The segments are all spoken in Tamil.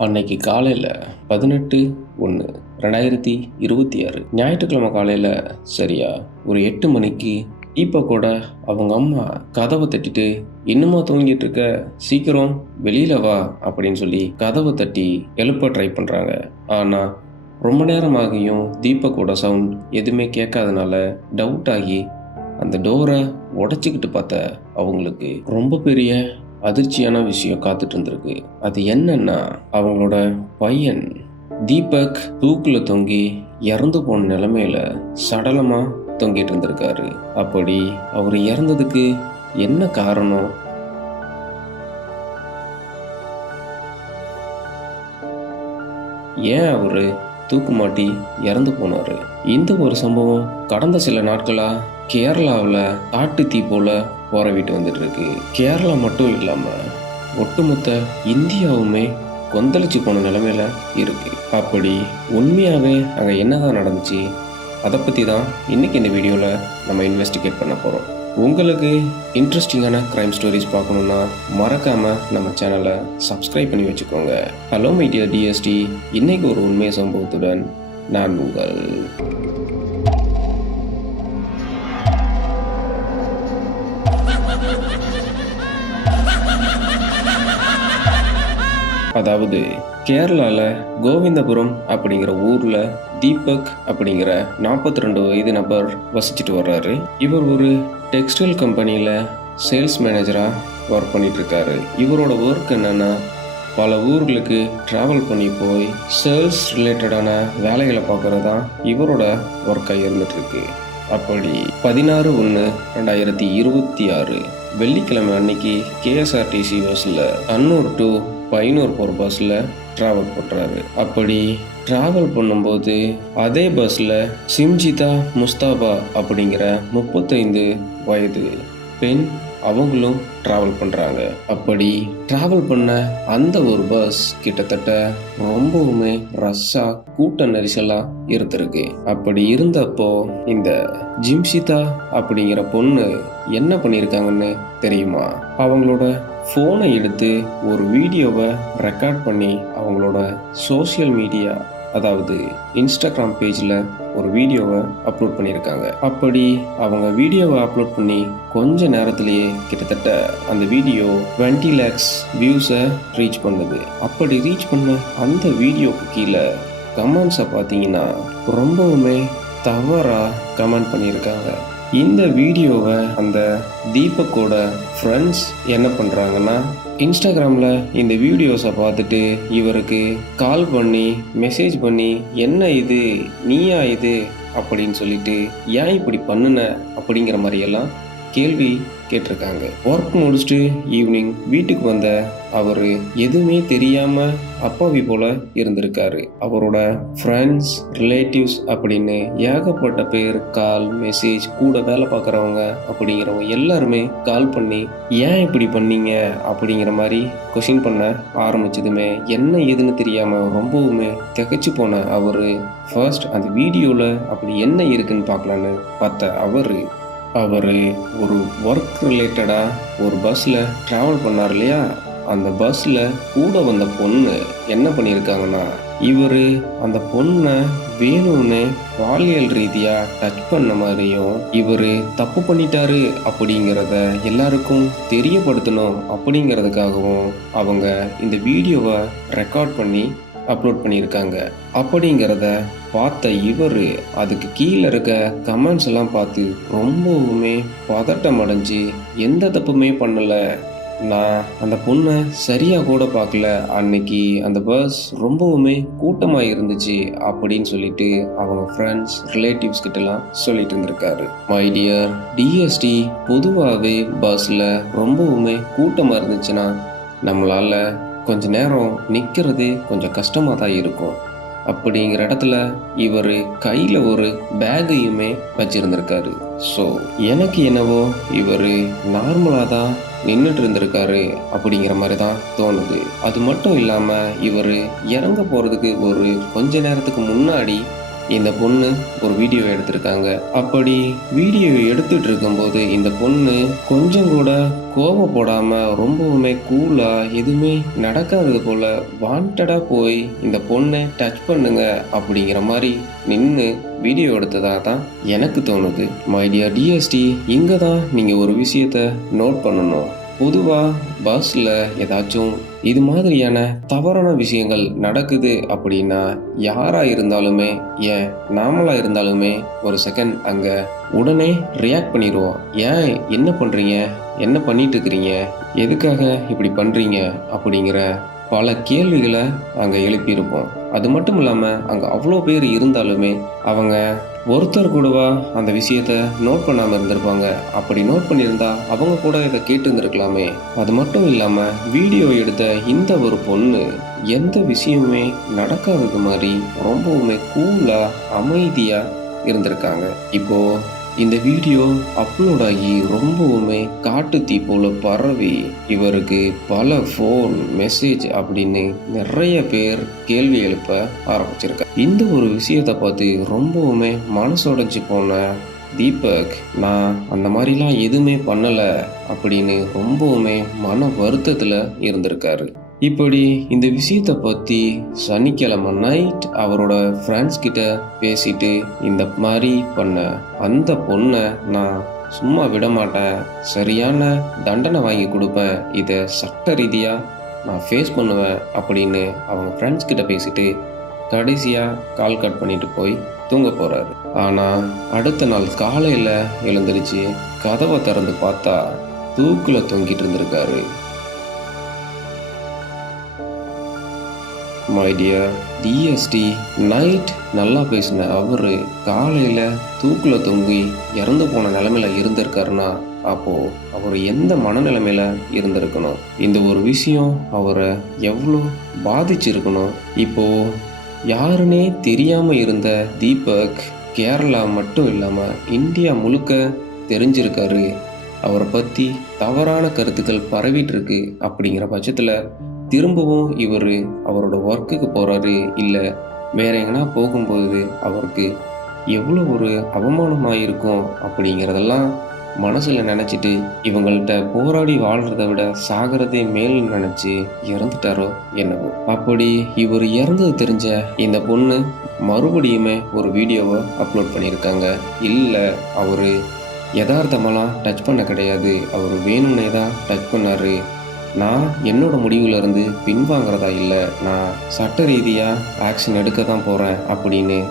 அன்னைக்கு காலையில் பதினெட்டு ஒன்று ரெண்டாயிரத்தி இருபத்தி ஆறு. ஞாயிற்றுக்கிழமை காலையில் சரியா ஒரு எட்டு மணிக்கு இப்போ கூட அவங்க அம்மா கதவை தட்டிட்டு இன்னுமா தூங்கிட்டு இருக்க? சீக்கிரம் வெளியில வா அப்படின்னு சொல்லி கதவை தட்டி எழுப்ப ட்ரை பண்ணுறாங்க ஆனால் ரொம்ப நேரமாகியும் தீபக்கோட சவுண்ட் எதுவுமே கேட்காதனால டவுட் ஆகி அந்த டோரை உடச்சிக்கிட்டு பார்த்த அவங்களுக்கு ரொம்ப பெரிய அதிர்ச்சியான விஷயம் காத்துட்டு இருந்திருக்கு அது என்னன்னா அவங்களோட பையன் தீபக் தூக்குல தொங்கி இறந்து போன நிலமையில சடலமா தொங்கிட்டு இருந்திருக்காரு அப்படி அவர் இறந்ததுக்கு என்ன காரணம்? ஏன் அவரு தூக்கு மாட்டி இறந்து போனாரு? இந்த ஒரு சம்பவம் கடந்த சில நாட்களா கேரளாவில் காட்டு தீ போல போரவிட்டு வந்துட்டு இருக்கு கேரளா மட்டும் இல்லாமல் ஒட்டுமொத்த இந்தியாவுமே கொந்தளிச்சு போன நிலமையில இருக்கு. அப்படி உண்மையாகவே அங்கே என்னதான் நடந்துச்சு அதை பற்றி தான் இன்னைக்கு இந்த வீடியோவில் நம்ம இன்வெஸ்டிகேட் பண்ண போகிறோம் உங்களுக்கு இன்ட்ரெஸ்டிங்கான க்ரைம் ஸ்டோரிஸ் பார்க்கணுன்னா மறக்காமல் நம்ம சேனலை சப்ஸ்கிரைப் பண்ணி வச்சுக்கோங்க. ஹலோ மைடியா டிஎஸ்டி இன்னைக்கு ஒரு உண்மை சம்பவத்துடன் நான் உங்கள் அதாவது கேரளாவில் கோவிந்தபுரம் அப்படிங்கிற ஊரில் தீபக் அப்படிங்கிற நாற்பத்தி ரெண்டு வயது நபர் வசிச்சுட்டு வர்றாரு. இவர் ஒரு டெக்ஸ்டைல் கம்பெனியில் சேல்ஸ் மேனேஜராக ஒர்க் பண்ணிட்டு இவரோட ஒர்க் என்னென்னா பல ஊர்களுக்கு ட்ராவல் பண்ணி போய் சேல்ஸ் ரிலேட்டடான வேலைகளை பார்க்கறது தான் இவரோட ஒர்க்காக இருந்துகிட்ருக்கு அப்படி பதினாறு ஒன்று ரெண்டாயிரத்தி இருபத்தி ஆறு வெள்ளிக்கிழமை அன்னைக்கு கேஎஸ்ஆர்டிசி பஸ்ஸில் அன்னூர் டு பைனூர் போகிற பஸ்ஸில் ட்ராவல் பண்ணுறாரு அப்படி ட்ராவல் பண்ணும்போது அதே பஸ்ஸில் சிம்ஜிதா முஸ்தாபா அப்படிங்கிற முப்பத்தைந்து வயது பெண் அவங்களும் ட்ராவல் பண்ணுறாங்க அப்படி ட்ராவல் பண்ண அந்த ஒரு பஸ் கிட்டத்தட்ட ரொம்பவுமே ரஷ்ஷாக கூட்ட நெரிசலாக இருந்திருக்கு. அப்படி இருந்தப்போ இந்த ஜிம்ஷிதா அப்படிங்கிற பொண்ணு என்ன பண்ணியிருக்காங்கன்னு தெரியுமா? அவங்களோட ஃபோனை எடுத்து ஒரு வீடியோவை ரெக்கார்ட் பண்ணி அவங்களோட சோஷியல் மீடியா அதாவது இன்ஸ்டாகிராம் பேஜில் ஒரு வீடியோவை அப்லோட் பண்ணியிருக்காங்க. அப்படி அவங்க வீடியோவை அப்லோட் பண்ணி கொஞ்ச நேரத்திலேயே கிட்டத்தட்ட அந்த வீடியோ டுவெண்ட்டி லேக்ஸ் வியூஸை ரீச் பண்ணுது. அப்படி ரீச் பண்ண அந்த வீடியோக்கு கீழே கமெண்ட்ஸை பார்த்தீங்கன்னா ரொம்பவுமே தவறாக கமெண்ட் பண்ணியிருக்காங்க. இந்த வீடியோவை அந்த தீபக்கோட ஃப்ரெண்ட்ஸ் என்ன பண்ணுறாங்கன்னா இன்ஸ்டாகிராமில் இந்த வீடியோஸை பார்த்துட்டு இவருக்கு கால் பண்ணி மெசேஜ் பண்ணி என்ன இது? நீயா இது? அப்படின்னு சொல்லிட்டு ஏன் இப்படி பண்ணுன? அப்படிங்கிற மாதிரியெல்லாம் கேள்வி கேட்டிருக்காங்க. ஒர்க் முடிச்சுட்டு ஈவினிங் வீட்டுக்கு வந்த அவர் எதுவுமே தெரியாமல் அப்பாவி போல இருந்திருக்காரு. அவரோட ஃப்ரெண்ட்ஸ் ரிலேட்டிவ்ஸ் அப்படின்னு ஏகப்பட்ட பேர் கால் மெசேஜ் கூட வேலை பார்க்குறவங்க அப்படிங்கிறவங்க எல்லாருமே கால் பண்ணி ஏன் இப்படி பண்ணீங்க? அப்படிங்கிற மாதிரி கொஷின் பண்ண ஆரம்பிச்சதுமே என்ன ஏதுன்னு தெரியாமல் ரொம்பவுமே திகைச்சு போன அவர். ஃபர்ஸ்ட் அந்த வீடியோவில் அப்படி என்ன இருக்குன்னு பார்க்கலான்னு பார்த்த அவர் அவர் ஒரு ஒர்க் ரிலேட்டடாக ஒரு பஸ்ஸில் ட்ராவல் பண்ணார் இல்லையா? அந்த பஸ்ஸில் கூட வந்த பொண்ணு என்ன பண்ணியிருக்காங்கன்னா இவர் அந்த பொண்ணை வேணும்னு பாலியல் ரீதியாக டச் பண்ண மாதிரியும் இவர் தப்பு பண்ணிட்டாரு அப்படிங்கிறத எல்லாருக்கும் தெரியப்படுத்தணும் அப்படிங்கிறதுக்காகவும் அவங்க இந்த வீடியோவை ரெக்கார்ட் பண்ணி அப்லோட் பண்ணியிருக்காங்க. அப்படிங்கிறத பார்த்த இவர் அதுக்கு கீழே இருக்க கமெண்ட்ஸ் எல்லாம் பார்த்து ரொம்பவுமே பதட்டம் அடைஞ்சு எந்த தப்புமே பண்ணலை. நான் அந்த பொண்ணை சரியாக கூட பார்க்கல. அன்னைக்கு அந்த பஸ் ரொம்பவுமே கூட்டமாக இருந்துச்சு அப்படின்னு சொல்லிட்டு அவங்க ஃப்ரெண்ட்ஸ் ரிலேட்டிவ்ஸ் கிட்டலாம் சொல்லிட்டு இருந்திருக்காரு. மை டியர் டிஎஸ்டி பொதுவாகவே பஸ்ஸில் ரொம்பவுமே கூட்டமாக இருந்துச்சுன்னா நம்மளால் கொஞ்ச நேரம் நிற்கிறது கொஞ்சம் கஷ்டமாக தான் இருக்கும். அப்படிங்கிற இடத்துல இவர் கையில் ஒரு பேக்கையுமே வச்சுருந்துருக்காரு. ஸோ எனக்கு என்னவோ இவர் நார்மலாக தான் நின்றுட்டு இருந்திருக்காரு அப்படிங்கிற மாதிரி தான் தோணுது. அது மட்டும் இல்லாமல் இவர் இறங்க போகிறதுக்கு ஒரு கொஞ்ச நேரத்துக்கு முன்னாடி இந்த பொண்ணு ஒரு வீடியோ எடுத்திருக்காங்க. அப்படி வீடியோ எடுத்துட்டு இருக்கும்போது இந்த பொண்ணு கொஞ்சம் கூட கோபப்படாம ரொம்பவுமே கூலா எதுவுமே நடக்காதது போல வாண்டடா போய் இந்த பொண்ணை டச் பண்ணுங்க அப்படிங்கிற மாதிரி நின்று வீடியோ எடுத்ததா தான் எனக்கு தோணுது. மைடியா டிஎஸ்டி இங்கே தான் நீங்கள் ஒரு விஷயத்த நோட் பண்ணணும். பொதுவாக பஸ்ஸில் ஏதாச்சும் இது மாதிரியான தவறான விஷயங்கள் நடக்குது அப்படின்னா யாராக இருந்தாலுமே ஏன் நாமளாக இருந்தாலுமே ஒரு செகண்ட் அங்கே உடனே ரியாக்ட் பண்ணிடுவோம் ஏன் என்ன பண்ணுறீங்க என்ன பண்ணிட்டு இருக்கிறீங்க? எதுக்காக இப்படி பண்ணுறீங்க அப்படிங்கிற பல கேள்விகளை அங்கே எழுப்பியிருப்போம். அது மட்டும் இல்லாமல் அங்கே அவ்வளோ பேர் இருந்தாலுமே அவங்க ஒருத்தர் கூடவா அந்த விஷயத்த நோட் பண்ணாமல் இருந்திருப்பாங்க. அப்படி நோட் பண்ணியிருந்தா அவங்க கூட இதை கேட்டு இருந்திருக்கலாமே அது மட்டும் இல்லாமல் வீடியோ எடுத்த இந்த ஒரு பொண்ணு எந்த விஷயமுமே நடக்காதது மாதிரி ரொம்பவுமே கூலாக அமைதியாக இருந்திருக்காங்க. இப்போது இந்த வீடியோ அப்லோட் ஆகி ரொம்பவுமே காட்டு தீ போல பரவி இவருக்கு பல ஃபோன் மெசேஜ் அப்படின்னு நிறைய பேர் கேள்வி எழுப்ப ஆரம்பிச்சிருக்காங்க. இந்த ஒரு விஷயத்தை பார்த்து ரொம்பவுமே மனசுடைஞ்சு போன தீபக் நான் அந்த மாதிரிலாம் எதுவுமே பண்ணலை அப்படின்னு ரொம்பவுமே மன வருத்தத்தில் இருந்திருக்காரு. இப்படி இந்த விஷயத்தை பற்றி சனிக்கிழமை நைட் அவரோட ஃப்ரெண்ட்ஸ் கிட்ட பேசிட்டு இந்த மாதிரி பண்ண அந்த பொண்ணை நான் சும்மா விட மாட்டேன். சரியான தண்டனை வாங்கி கொடுப்பேன். இதை சட்ட ரீதியாக நான் ஃபேஸ் பண்ணுவேன் அப்படின்னு அவங்க ஃப்ரெண்ட்ஸ் கிட்ட பேசிட்டு கடைசியாக கால் கட் பண்ணிட்டு போய் தூங்க போகிறாரு ஆனால் அடுத்த நாள் காலையில் எழுந்திருச்சு கதவை திறந்து பார்த்தா தூக்கில் தொங்கிட்டு இருந்திருக்காரு. மை டியர் டிஎஸ்டி நைட் நல்லா பேசின அவர் காலையில் தூக்கில் தொங்கி இறந்து போன நிலமையில இருந்திருக்காருன்னா அப்போது அவர் எந்த மனநிலைமையில் இருந்திருக்கணும்? இந்த ஒரு விஷயம் அவரை எவ்வளோ பாதிச்சிருக்கணும்? இப்போது யாருன்னே தெரியாமல் இருந்த தீபக் கேரளா மட்டும் இல்லாமல் இந்தியா முழுக்க தெரிஞ்சிருக்காரு. அவரை பற்றி தவறான கருத்துக்கள் பரவிட்டு இருக்கு அப்படிங்கிற பட்சத்தில் திரும்பவும் இவர் அவரோட ஒர்க்குக்கு போகிறாரு இல்லை வேற எங்கன்னா போகும்போது அவருக்கு எவ்வளோ ஒரு அவமானமாக இருக்கும் அப்படிங்கிறதெல்லாம் மனசில் நினச்சிட்டு இவங்கள்ட்ட போராடி வாழ்கிறத விட சாகிறதே மேல் நினச்சி இறந்துட்டாரோ என்னவோ. அப்படி இவர் இறந்தது தெரிஞ்ச இந்த பொண்ணு மறுபடியுமே ஒரு வீடியோவை அப்லோட் பண்ணியிருக்காங்க. இல்லை அவர் யதார்த்தமெல்லாம் டச் பண்ண கிடையாது. அவர் வேணும்னே தான் டச் பண்ணார். நான் என்னோட முடிவுல இருந்து பின்வாங்கிறதா இல்லை நான் சட்ட ரீதியாக ஆக்ஷன் எடுக்க தான் போகிறேன் அப்படின்னு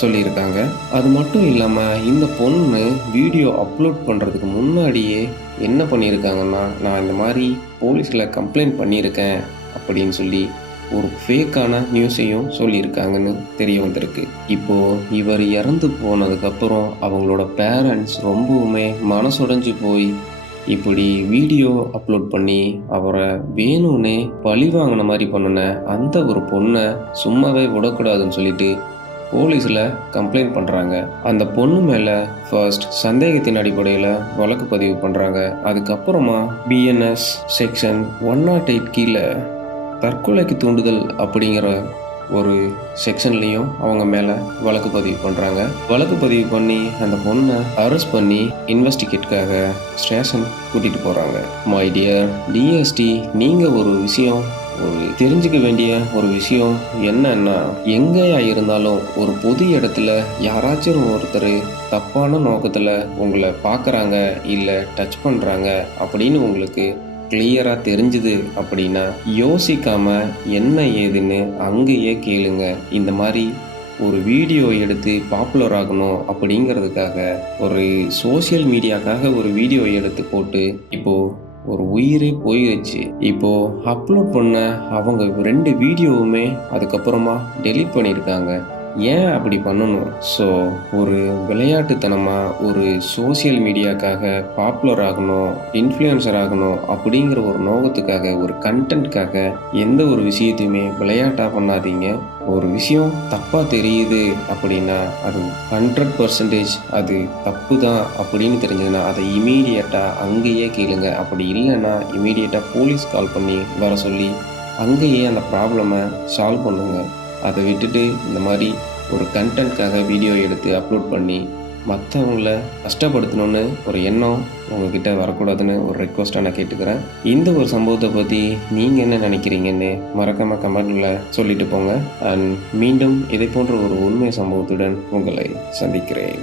சொல்லியிருக்காங்க. அது மட்டும் இல்லாமல் இந்த பொண்ணு வீடியோ அப்லோட் பண்ணுறதுக்கு முன்னாடியே என்ன பண்ணியிருக்காங்கன்னா நான் இந்த மாதிரி போலீஸில் கம்ப்ளைண்ட் பண்ணியிருக்கேன் அப்படின்னு சொல்லி ஒரு ஃபேக்கான நியூஸையும் சொல்லியிருக்காங்கன்னு தெரிய வந்திருக்கு. இப்போது இவர் இறந்து போனதுக்கப்புறம் அவங்களோட பேரண்ட்ஸ் ரொம்பவுமே மனசுடைஞ்சு போய் இப்படி வீடியோ அப்லோட் பண்ணி அவரை வேணும்னே பழி வாங்கின மாதிரி பண்ணுன அந்த ஒரு பொண்ணை சும்மாவே விடக்கூடாதுன்னு சொல்லிட்டு போலீஸில் கம்ப்ளைண்ட் பண்ணுறாங்க அந்த பொண்ணு மேலே ஃபர்ஸ்ட் சந்தேகத்தின் அடிப்படையில் வழக்கு பதிவு பண்ணுறாங்க அதுக்கப்புறமா BNS section one not eight கீழே தற்கொலைக்கு தூண்டுதல் அப்படிங்கிற ஒரு செக்ஷன்லேயும் அவங்க மேலே வழக்கு பதிவு பண்ணுறாங்க வழக்கு பதிவு பண்ணி அந்த பொண்ணை அரெஸ்ட் பண்ணி இன்வெஸ்டிகேட்காக ஸ்டேஷன் கூட்டிகிட்டு போகிறாங்க மை டியர் டிஎஸ்டி நீங்கள் ஒரு விஷயம் ஒரு தெரிஞ்சுக்க வேண்டிய ஒரு விஷயம் என்னன்னா எங்கேயா இருந்தாலும் ஒரு பொது இடத்துல யாராச்சும் ஒருத்தர் தப்பான நோக்கத்தில் உங்களை பார்க்குறாங்க இல்லை டச் பண்ணுறாங்க அப்படின்னு உங்களுக்கு கிளியராக தெரிஞ்சுது அப்படின்னா யோசிக்காம என்ன ஏதுன்னு அங்கேயே கேளுங்க. இந்த மாதிரி ஒரு வீடியோ எடுத்து பாப்புலர் ஆகணும் அப்படிங்கிறதுக்காக ஒரு சோஷியல் மீடியாக்காக ஒரு வீடியோ எடுத்து போட்டு இப்போது ஒரு உயிரே போயிடுச்சு இப்போது அப்லோட் பண்ண அவங்க ரெண்டு வீடியோவுமே அதுக்கப்புறமா டெலீட் பண்ணியிருக்காங்க ஏன் அப்படி பண்ணணும்? ஸோ ஒரு விளையாட்டுத்தனமாக ஒரு சோஷியல் மீடியாக்காக பாப்புலர் ஆகணும் இன்ஃப்ளூயன்சர் ஆகணும் அப்படிங்கிற ஒரு நோக்கத்துக்காக ஒரு கண்டென்ட்காக எந்த ஒரு விஷயத்தையுமே விளையாட்டாக பண்ணாதீங்க. ஒரு விஷயம் தப்பாக தெரியுது அப்படின்னா அது ஹண்ட்ரட் பர்சன்டேஜ் அது தப்பு தான் அப்படின்னு தெரிஞ்சதுன்னா அதை இமீடியட்டாக அங்கேயே கேளுங்க. அப்படி இல்லைன்னா இமீடியட்டாக போலீஸ் கால் பண்ணி வர சொல்லி அங்கேயே அந்த ப்ராப்ளமை சால்வ் பண்ணுங்கள் அதை விட்டுட்டு இந்த மாதிரி ஒரு கண்டென்ட்காக வீடியோ எடுத்து அப்லோட் பண்ணி மற்றவங்கள கஷ்டப்படுத்தணும்னு ஒரு எண்ணம் உங்ககிட்ட வரக்கூடாதுன்னு ஒரு ரெக்வஸ்ட்டாக நான் கேட்டுக்கிறேன். இந்த ஒரு சம்பவத்தை பற்றி நீங்கள் என்ன நினைக்கிறீங்கன்னு மறக்காமல் கமெண்டில் சொல்லிட்டு போங்க. அண்ட் மீண்டும் இதை போன்ற ஒரு உண்மை சம்பவத்துடன் உங்களை சந்திக்கிறேன்.